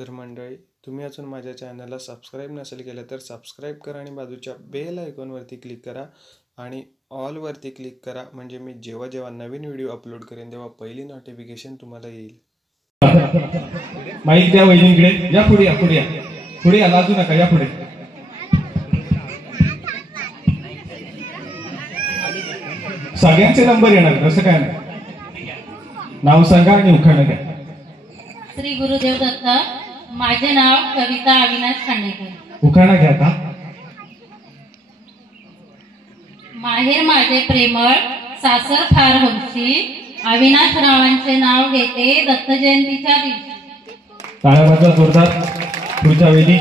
तर मंडळी, तुम्ही अजून माझ्या चॅनलला सबस्क्राईब नसेल केलं तर सबस्क्राईब करा आणि बाजूच्या बेल आयकॉनवरती क्लिक करा आणि ऑलवरती क्लिक करा, म्हणजे मी जेव्हा जेव्हा नवीन व्हिडिओ अपलोड करेन तेव्हा पहिली नोटिफिकेशन तुम्हाला येईल. माईक द्या वहिनीकडे. या पुढे, या पुढे, या पुढे, या लाजू नका, या पुढे. सगळ्यांचे नंबर येणार, तसं काय नाही. नाव सांगा आणि उखाणा घ्या. श्री गुरुदेव दत्त. माझे नाव कविता अविनाश खांडेकर. उखाणा घ्या का? माहेर माझे प्रेमळ, सासर फार हौशी, अविनाश रावांचे नाव घेते दत्त जयंतीच्या दिवशी. टाळ्या वाजवा जोरदार. पुढच्या वेळी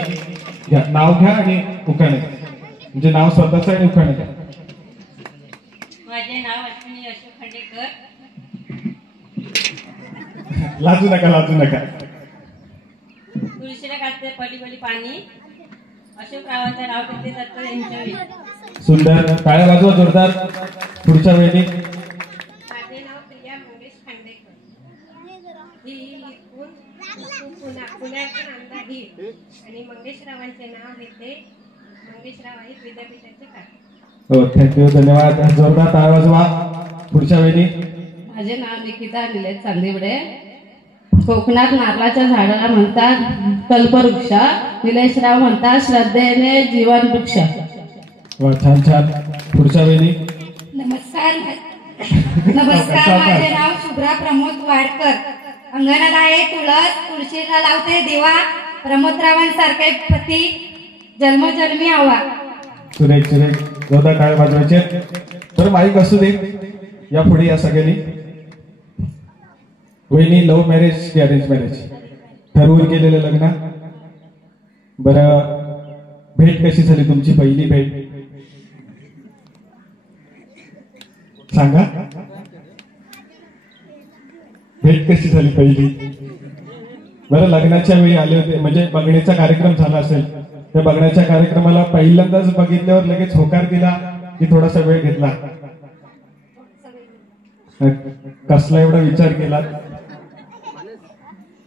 घ्या, नाव घ्या आणि उखाणा घ्या, म्हणजे नाव स्वतःच आणि उखाणा घ्या. माझे नाव अश्विनी अशोक खांडेकर. लाजू नका, लाजू नका. तुळशीला काढते पली पाणी, अशोक रावांचे नाव घेते दत्त जयंती. सुंदर. टाळ्या वाजवा जोरदार. पुढच्या वेळी. माझे नाव प्रिया मंगेश खांडेकर. पुण्याचे नांदा ही आणि मंगेशरावांचे नाव घेते मंगेशराव आहे विद्यापीठाचे काय. हो, थँक्यू, धन्यवाद. जोरदार टाळ्या वाजवा. पुढच्या वेळी. माझे नाव निकिता निलेश चांदिवडे. कोकणात नारळाच्या झाडाला म्हणतात कल्पवृक्ष, निलेशराव म्हणतात श्रद्धेने जीवन वृक्ष. वा, छान छान. पुढच्या वेळी. नमस्कार. माझे नाव शुभ्रा प्रमोद वाडकर. अंगणात आहे तुळस, तुळशीला लावते दिवा, प्रमोदरावांसारखे पती जन्मजन्मी हवा. सुरेख सुरेख. जोरदार टाळ्या वाजवायचे. तर माईक असू दे. या पुढे या सगळ्यांनी. वहिनी, लव्ह मॅरेज की अरेंज मॅरेज? ठरवून केलेलं लग्न. बरं, भेट कशी झाली तुमची, पहिली भेट सांगा. भेट कशी झाली पहिली? बरं, लग्नाच्या वेळी आले होते, म्हणजे बघण्याचा कार्यक्रम झाला असेल, त्या बघण्याच्या कार्यक्रमाला पहिल्यांदाच बघितल्यावर लगेच होकार दिला की थोडासा वेळ घेतला? कसला एवढा विचार केला?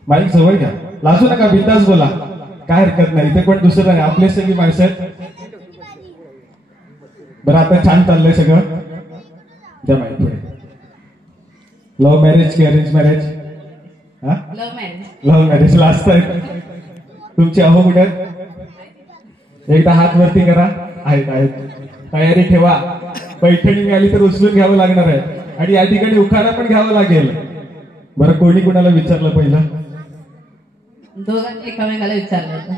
माईक जवळ घ्या, लाजू नका, बिंदास बोला, काय हरकत नाही. इथे कोण दुसरं नाही, आपले सगळी माणसं आहेत. बरं, आता छान चाललंय सगळं. द्या माईक पुढे. लव्ह मॅरेज की arrange marriage? Love marriage. Love marriage. Last आहे तुमची. अहो कुठे? एकदा हात वरती करा. आहेत आहेत. तयारी ठेवा. पैठणी मिळाली तर उचलून घ्यावं लागणार आहे आणि या ठिकाणी उखाणा पण घ्यावं लागेल. बरं, कोणी कुणाला विचारलं पहिलं? दोघांनी एकामेकाला विचारलं होतं.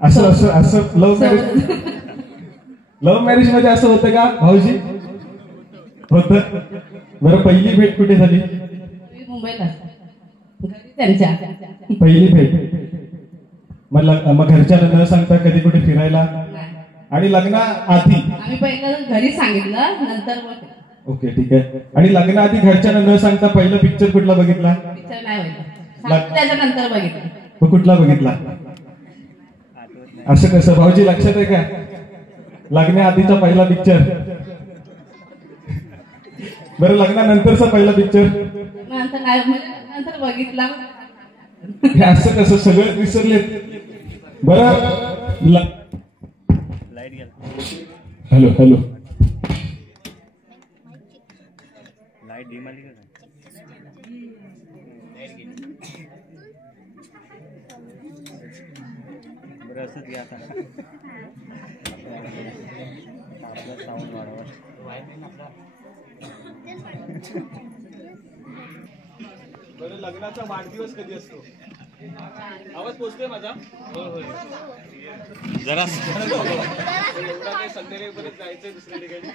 असं असं असं लव्ह मॅरेज? लव्ह मॅरेज मध्ये असं होतं का भाऊजी? होत. बरं, पहिली भेट कुठे झाली? मुंबईला त्यांच्या. पहिली भेट. मग घरच्यांना न सांगता कधी कुठे फिरायला? आणि लग्ना आधी? आम्ही पहिलं घरी सांगितलं, नंतर मग. ओके, ठीक आहे. आणि लग्नाआधी घरच्यांना न सांगता पहिला पिक्चर कुठला बघितला? पिक्चर नाही बघितला, त्याच्यानंतर बघितलं. मग कुठला बघितला? असं कसं भाऊजी, लक्षात आहे का? लग्नाआधीचा पहिला पिक्चर. बरं, लग्नानंतरचा पहिला पिक्चर? नंतर नाही, नंतर बघितला. असं कसं, सगळं विसरलेत? बरं, हॅलो हॅलो. लाईट डिम आली का? बरं, असंच घ्या आता. आपला साऊंड वाढवा. बरं, लग्नाचा वाढदिवस कधी असतो? आवाज पोचतोय माझा? हो हो. जरा एवढा काही संध्याकाळपर्यंत जायचंय दुसऱ्या ठिकाणी.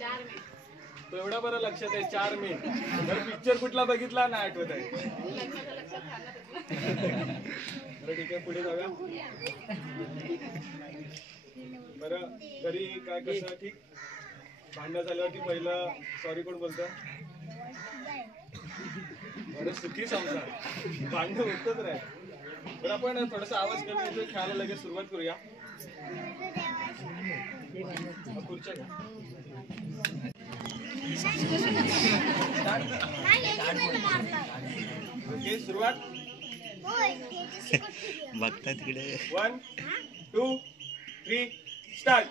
4 मे. तो एवढा बरं लक्षात आहे, 4 मे. बरं, पिक्चर कुठला बघितला नाही आठवत आहे? बरं, ठीक आहे, पुढे जाऊया. बरं, घरी काय कसं? ठीक. भांडण झाल्यावरती पहिलं सॉरी कोण बोलतं? बरं, सुखी संसार. भांडण होतच राहील. बरं, आपण थोडासा आवाज कमी येतोय, खेळायला लगेच सुरुवात करूया. खुर्च्या घ्या. ओके, सुरुवात. बघता तिकडे 1 2 3 स्टार्ट.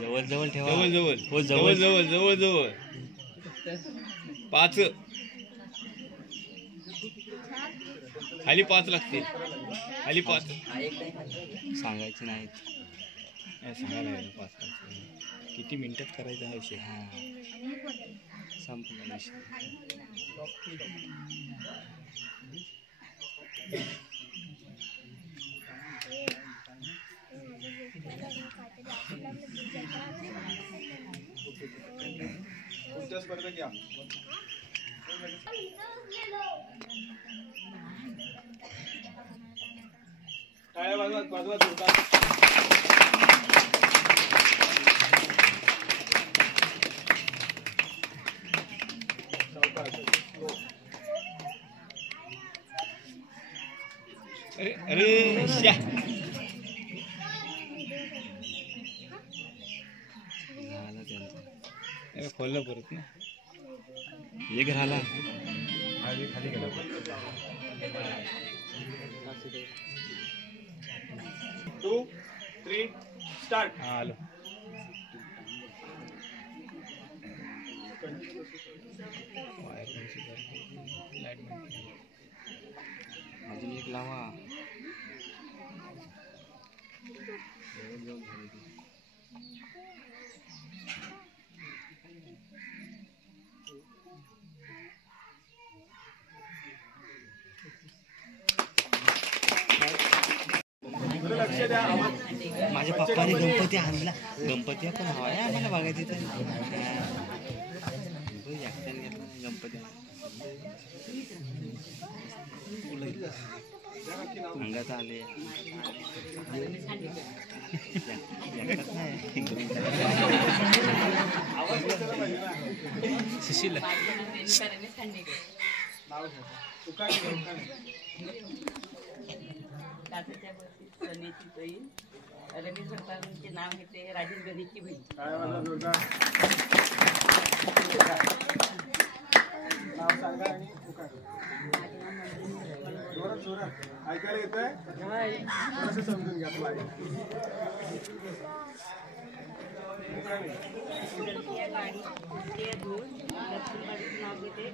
जवळ जवळ ठेवा. जवळ जवळ हो जवळ जवळ जवळ जवळ जवळ 5 खाली 5 लागतील. खाली 5 सांगायचे नाहीत. सांगायला लागेल 5 किती मिनिटात करायचा हा विषय. हा संपला विषय. पुढच्या स्पर्धेत या. टाळ्या वाजवा वाजवा जोरदार. अरे अरे श्या. झालं त्यांचं. अरे खोललं परत ना. एक राहिला. खाली गेला. 2 3 स्टार्ट. हा आलो. अजून एक लावा. लक्ष द्या. आवाज माझ्या पप्पाने गणपती आणला. गणपती आपण हवा आहे आम्हाला बघायचं तर गणपती अंगात आले. सुशील सोन्याची बहीण रमेश भटपाळांचे नाव घेते. राजेश गणेशची बहीण. टाळ्या वाजवा जोरदार. नाव सांगा आणि पुकार. जोरात जोरात ऐकायला येतंय. कसं समजून घ्या तुम्हाला. नाव घेते.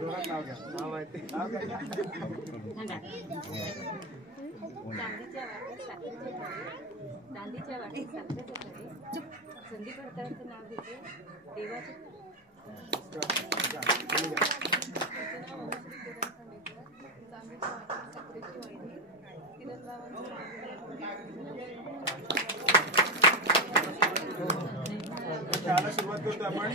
जोरात नाव घ्या. नाव माहिती. नाव काय? चांदीच्या वाटेत साखरेचे खडे. संदीप भटपाळांचं नाव घेते. देवाचे खेळायला सुरुवात करतो आपण.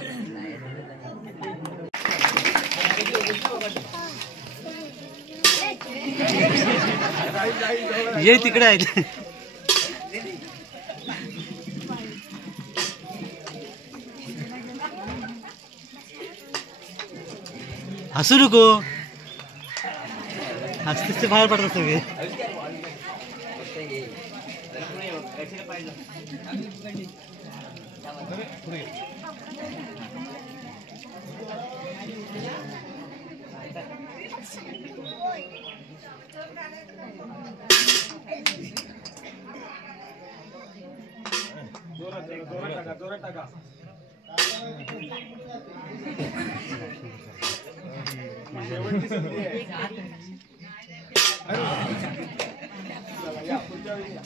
ये तिकडे आहे. हसू नको. हसतेच बाहेर पडतात सगळे. जोरात टाका. जोरात टाका. शेवटची संधी आहे. चला या पुढच्या वेळी या.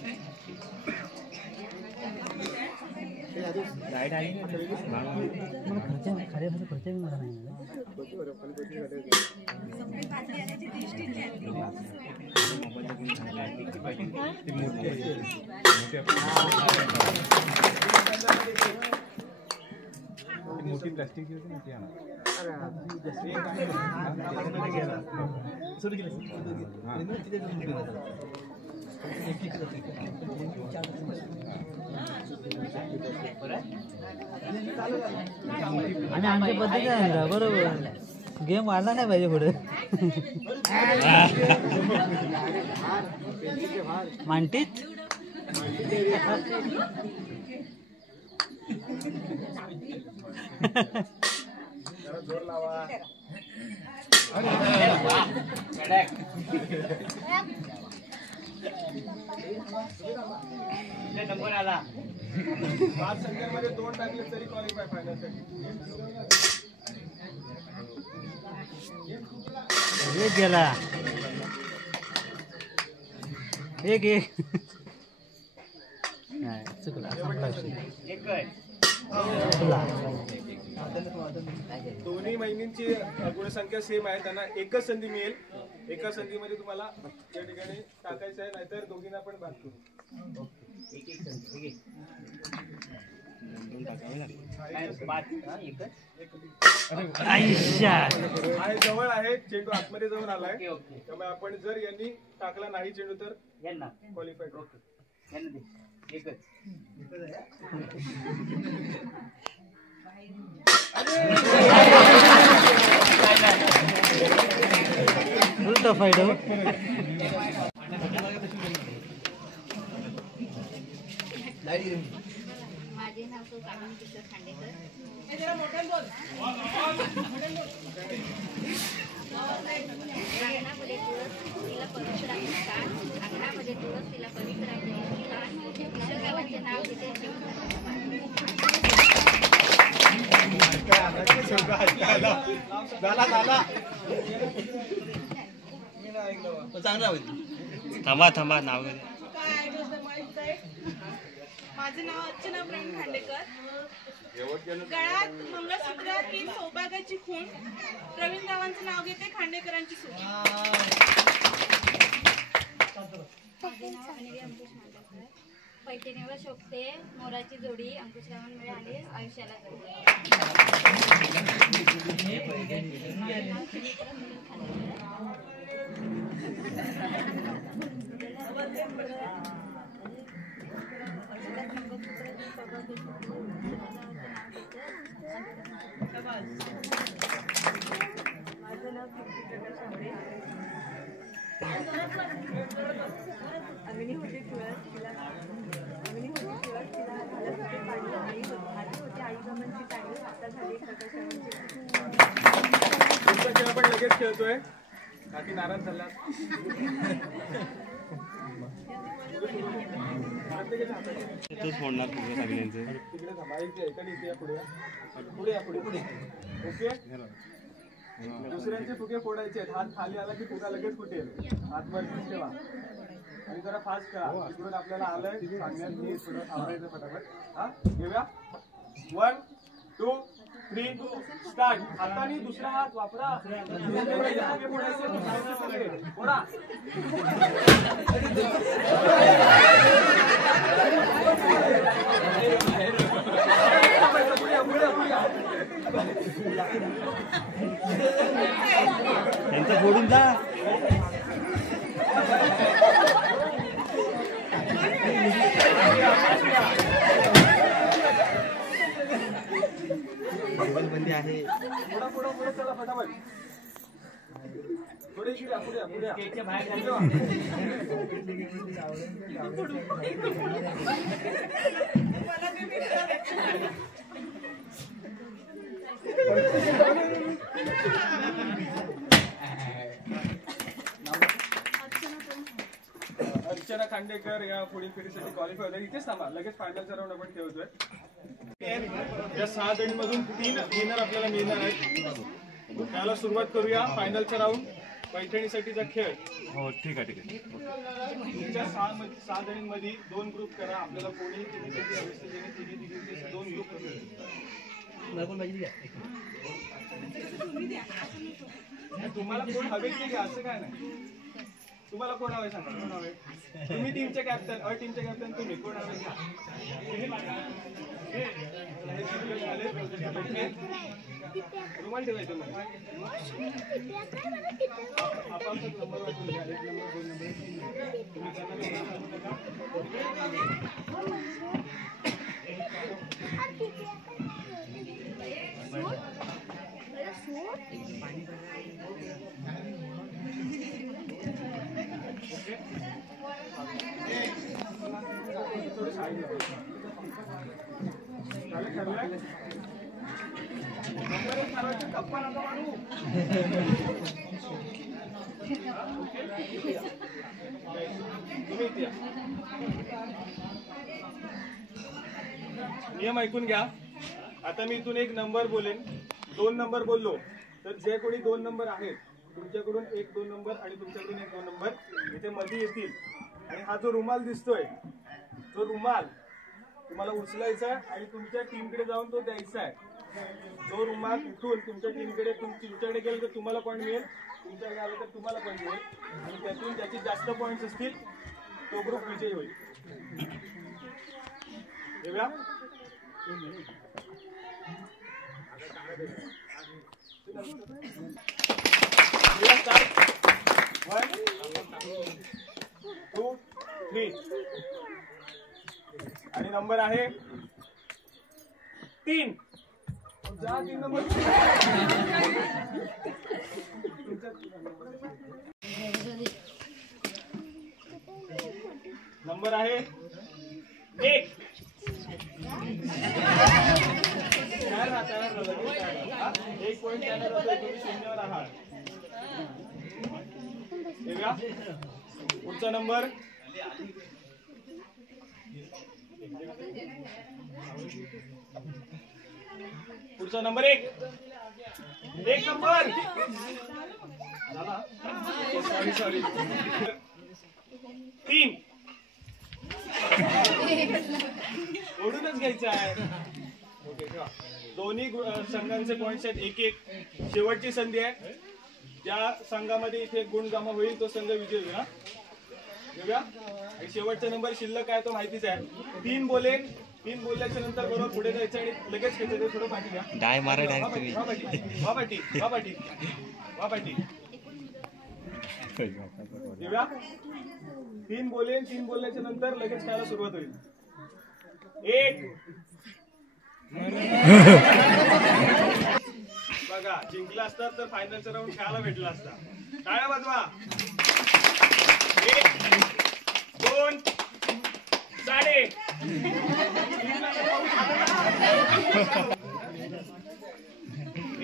मोठी प्लास्टिकची होती ना ती आणा. आणि आमच्या पद्धती आहे ना बरोबर गेम वाढला नाही पाहिजे पुढे मांडीत जोर लावा. नंबर आला 5 संख्यांमध्ये 2 टाकले तरी क्वालिफाय फायनलसाठी. एक गेला एक नाही चुकला दोन्ही महिन्यांची गुणसंख्या सेम आहे. त्यांना एकच संधी मिळेल. एका संधीमध्ये तुम्हाला त्या ठिकाणी टाकायचं आहे, नाहीतर दोघींना पण बाद करू. आहे जवळ आहे, चेंडू आतमध्ये जाऊन आलाय. त्यामुळे आपण जर यांनी टाकला नाही चेंडू तर क्वालिफाय करू. उलटा फायदा माझे नाव तो कामिनी किशोर खांडेकर. अंगणामध्ये तुळस तिला पवित्र आहे कान. अंगणामध्ये तुळस तिला पवित्र आहे कान. गावाचे नाव तिथे थांबा थांबा नाव माझे नाव अर्चना प्रवीण खांडेकर. गळ्यात मंगळसूत्र 3 सौभाग्याची खूण. प्रवीण रावांचं नाव घेते, खांडेकरांची सून. माझे नाव अनिवी अंकुश मांडकर. पैठणीवर शोभते मोराची जोडी. अंकुशरावां मिळाले आयुष्याला अमिनी होती तुळस तिला अमिनी होती तुळस तिला घालत होते पाणी आई आधी होती आई गमनची ताणी आता झाली प्रकाशांची. पुढचा खेळ आपण लगेच खेळतोय. बाकी नाराज झाला. तूच फोडणार तुझ्या सगळ्यांचे तिकडे थांबा. एकाने इथे या पुढे पुढे या पुढे पुढे. ओके. दुसऱ्यांचे फुगे फोडायचे आहेत. हात खाली आला की फुगा लगेच फुटेल. हात वरतीच ठेवा आणि जरा फास्ट करा. तिकडून आपल्याला आलंय सांगण्यात मी थोडं आवडायचं फटाफट. हा घेऊया. 1 2 3 स्टार्ट. हाताने दुसरा हात वापरा. फुगे फोडायचे फोडा. त्यांचं फोडून जा. बंदी आहे. पुढे पुढे पुढे चला फटाफट. पुढे शिरा पुढे पुढे बाहेर अर्चना खांडेकर या पुढील फेरीसाठी क्वालिफाय होतात. इथेच थांबा. लगेच फायनलचा राऊंड आपण ठेवतोय. या 6 जणींमधून 3 विनर आपल्याला मिळणार आहेत. त्याला सुरुवात करूया. फायनलचा राऊंड पैठणीसाठीचा खेळ. हो ठीक आहे ठीक आहे. तुमच्या 6 जणींमध्ये 2 ग्रुप करा. आपल्याला कोणी तिघी 2 ग्रुप तुम्हाला कोण हवे की घ्या असं काय नाही. तुम्हाला कोण हवे सांगा. कोण हवे. तुम्ही टीमचे कॅप्टन. टीमचे कॅप्टन तुम्ही. कोण हवे घ्या. रुमाल ठेवायचं मग आपापसात नंबर वाटून घ्या. 1 नंबर 2 नंबर 3 नंबर तुम्ही नियम ऐकून घ्या. आता मी इथून 1 नंबर बोलेन, 2 नंबर बोललो तर जे कोणी 2 नंबर आहेत तुमच्याकडून 1 2 नंबर आणि तुमच्याकडून 1 2 नंबर इथे मध्ये येतील. आणि हा जो रुमाल दिसतोय तो रुमाल तुम्हाला उचलायचा आहे आणि तुमच्या टीमकडे जाऊन तो द्यायचा आहे. जो रुमाल इथून तुमच्या टीमकडे तुमच्याकडे गेला तर तुम्हाला पॉईंट मिळेल, तुमच्याकडे आलं तर तुम्हाला पॉईंट मिळेल आणि त्यातून ज्याचे जास्त पॉईंट्स असतील तो ग्रुप विजयी होईल. देऊया. One, 2, 3 आणि नंबर आहे 3. जा 3 नंबर. नंबर आहे 1. काय राहता 1 पॉईंट त्याला जातोय, तुम्ही 0 वर आहात. पुढचा नंबर पुढचा नंबर 1. 1 नंबर झाला. सॉरी 3. ओढूनच घ्यायचं आहे. ओके ठेवा. दोन्ही संघांचे पॉइंट्स आहेत 1-1. शेवटची संधी आहे. ज्या संघामध्ये इथे गुण जमा होईल तो संघ विजयी होईल. घेऊया. आणि शेवटचा नंबर शिल्लक आहे तो माहितीच आहे. 3 बोले. 3 बोलल्याच्या नंतर बरोबर पुढे जायचं आणि लगेच खेळायचं. थोडं पाठी घ्या. डाय मारा डायरेक्ट तुम्ही. वापाटी घेऊया. 3 बोले. 3 बोलल्याच्या नंतर लगेच खेळायला सुरुवात होईल. 1. बघा जिंकला असतात तर फायनलचा राऊंड खेळायला भेटला असता. टाळ्या वाजवा. 1 2 साडे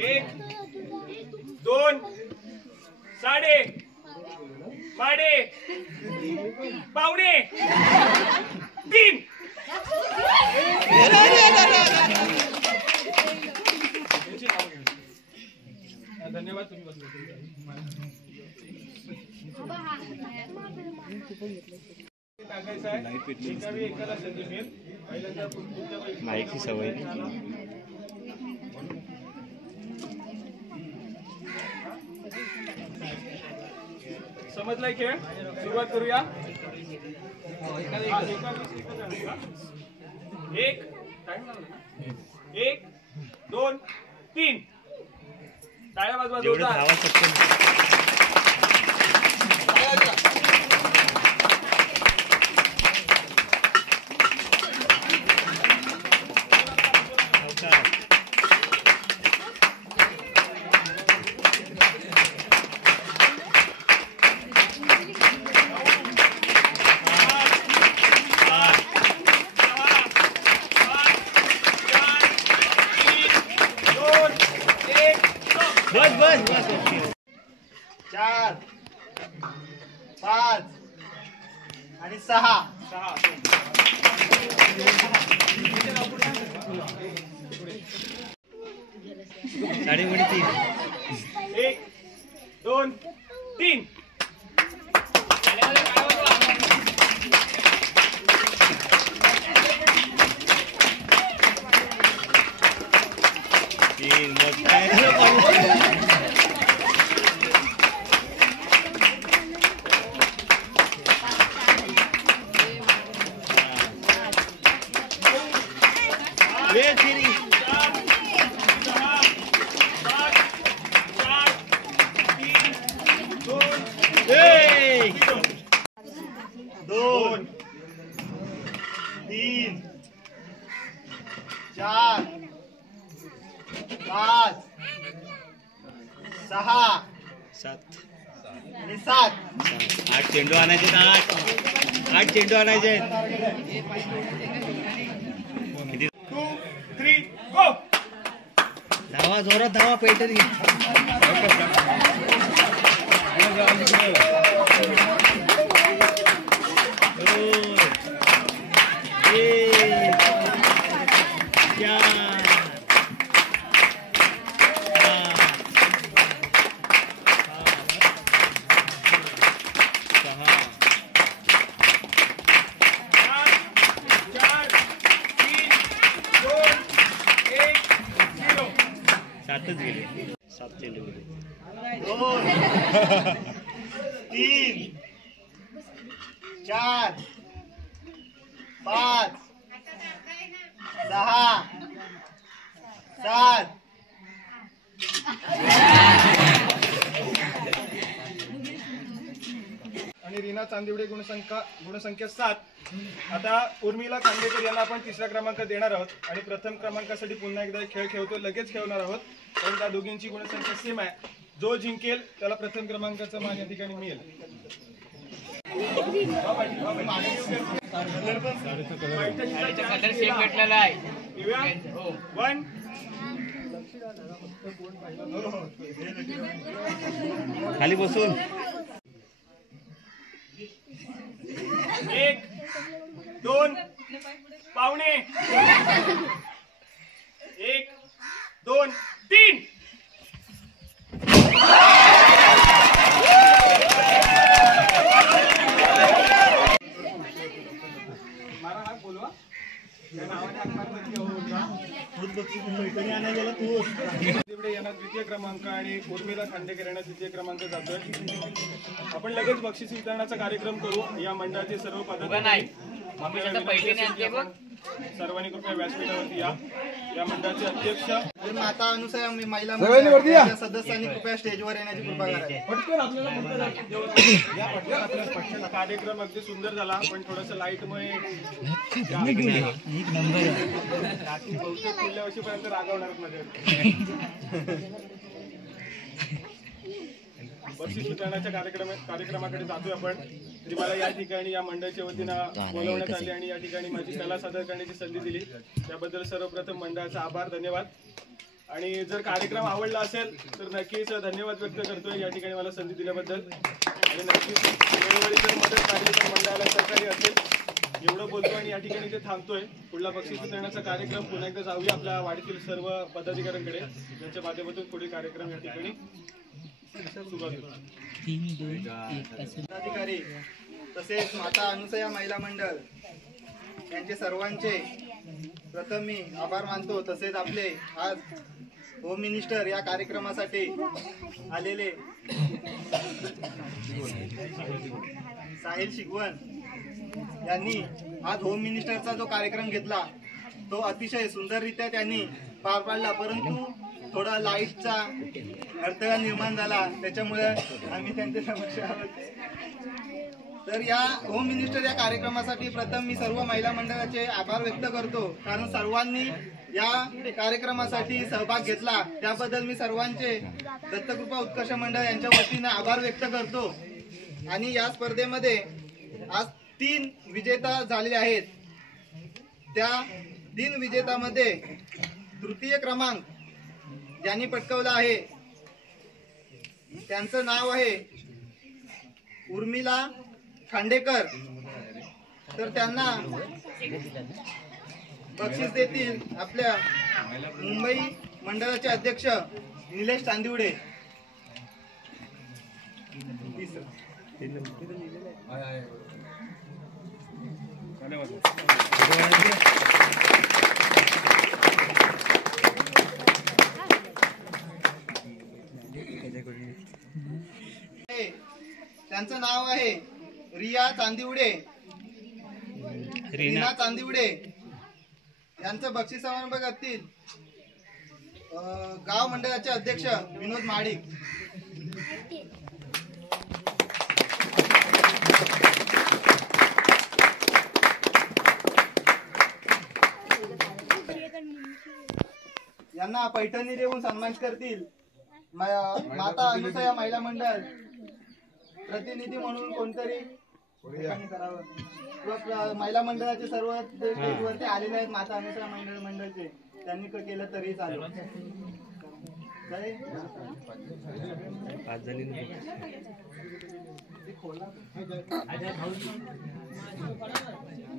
1 2 साडे माडे पावणे 3. धन्यवाद. तुम्ही बसले. टाकायचं आहे. एकाला संधी मिळेल. पहिल्यांदा माईकची सवय. समजलाय खेळ. सुरुवात करूया. 1 2 3 टाळ्या वाजवा. जेवढं धावा शकतो. बस 4 5 आणि 6. साडे 3. 1 2 3 वेळ फिरी. 4 6 6 7 आणि 7. 8 चेंडू आणायचे. 8 चेंडू आणायचे. 2 3 गो. धावा जोरात धावा पैठणी. सातच गेले. 7 चेंडू गेले. 2 3 4 5 6 7. आणि रीना चांदिवडे गुणसंख्या 7. आता उर्मिला खांडेकर यांना आपण 3रा क्रमांक देणार आहोत आणि प्रथम क्रमांकासाठी पुन्हा एकदा खेळ खेळतो. लगेच खेळणार आहोत कारण त्या दोघींची गुणसंख्या सेम आहे. जो जिंकेल त्याला प्रथम क्रमांकाचा मान या ठिकाणी मिळेल. खाली बसून 1 2 पावणे. 1 2 3. यांना द्वितीय क्रमांक आणि उर्मिला खांडेकर यांना तृतीय क्रमांक जातोय. आपण लगेच बक्षीस वितरणाचा कार्यक्रम करू. या मंडळाचे सर्व पदाधिकारी सर्वांनी कृपया व्यासपीठावरती या मंडळाचे अध्यक्ष माता अनुसया महिला मंडळाच्या सदस्यांनी कृपया स्टेजवर येण्याची कृपा करा. कार्यक्रम अगदी सुंदर झाला पण थोडस लाईटमुळे पुढल्या वर्षीपर्यंत रागवणार माझ्यावर. बक्षीस वितरणाच्या कार्यक्रमाकडे जातोय आपण. तरी मला या ठिकाणी या मंडळाच्या वतीनं बोलवण्यात आले आणि या ठिकाणी माझी कला सादर करण्याची संधी दिली त्याबद्दल सर्वप्रथम मंडळाचा आभार, धन्यवाद. आणि जर कार्यक्रम आवडला असेल तर नक्कीच धन्यवाद व्यक्त करतोय या ठिकाणी मला संधी दिल्याबद्दल. आणि नक्कीच वेळोवेळी जर मदत लागली तर मंडळाला सहकार्य असेल एवढं बोलतो आणि या ठिकाणी ते थांबतोय. पुढला बक्षीस वितरणाचा कार्यक्रम पुन्हा एकदा जाऊया आपल्या वाडीतील सर्व पदाधिकाऱ्यांकडे ज्यांच्या माध्यमातून पुढील कार्यक्रम या ठिकाणी अधिकारी तसेच माता अनुसया महिला मंडळ यांचे सर्वांचे प्रथम मी आभार मानतो. तसेच आपले आज होम मिनिस्टर या कार्यक्रमासाठी आलेले साहिल शिगवण यांनी आज होम मिनिस्टरचा जो कार्यक्रम घेतला तो अतिशय सुंदररित्या त्यांनी पार पाडला. परंतु थोडा लाईटचा अडथळा निर्माण झाला त्याच्यामुळे आम्ही त्यांच्या समक्ष आलो. तर या होम मिनिस्टर या कार्यक्रमासाठी प्रथम मी सर्व महिला मंडळाचे आभार व्यक्त करतो कारण सर्वांनी या कार्यक्रमासाठी सहभाग घेतला त्याबद्दल मी सर्वांचे दत्तकृपा उत्कर्ष मंडळ यांच्या वतीने आभार व्यक्त करतो. आणि या स्पर्धेमध्ये आज 3 विजेता झालेले आहेत. त्या 3 विजेतामध्ये तृतीय क्रमांक ज्यांनी पटकावला आहे त्यांचं नाव आहे उर्मिला खांडेकर. तर त्यांना बक्षीस देतील आपल्या मुंबई मंडळाचे अध्यक्ष निलेश चांदिवडे. त्यांचं नाव आहे रिया चांदिवडे. रीना चांदिवडे यांचं बक्षीस समारंभ करतील गाव मंडळाचे अध्यक्ष विनोद महाडिक. यांना पैठणी देऊन सन्मान करतील माता अनुसया महिला मंडळ प्रतिनिधी म्हणून कोणतरी करावं किंवा महिला मंडळाचे सर्व जे स्टेजवरती आलेले आहेत माता अनुसया मंडळचे त्यांनी केलं तरी चालेल.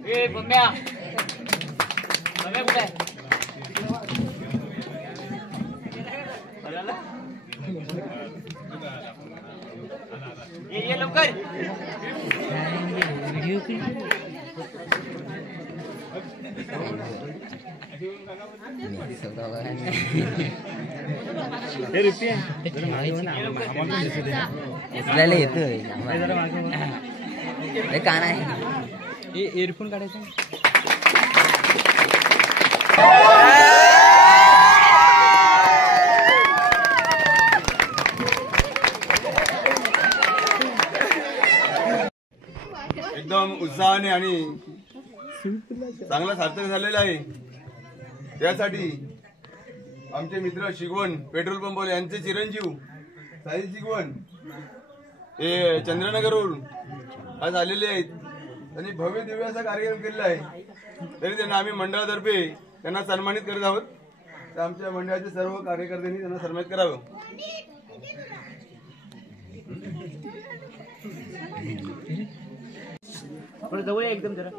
ए बम्या बम्या कुठे आहे? ये लवकर. उचलायला येतोय का नाही इयरफोन काढायचं. एकदम उत्साहाने आणि चांगला सार्थक झालेला आहे. त्यासाठी आमचे मित्र शिगवण पेट्रोल पंपवाले यांचे चिरंजीव साहिल शिगवण हे चंद्रनगरवरून आज आलेले आहेत. त्यांनी भव्य दिव्य असा कार्यक्रम केलेला आहे. तरी त्यांना आम्ही मंडळातर्फे त्यांना सन्मानित करत आहोत. तर आमच्या मंडळाचे सर्व कार्यकर्त्यांनी त्यांना सन्मानित करावं. जवळ एकदम जरा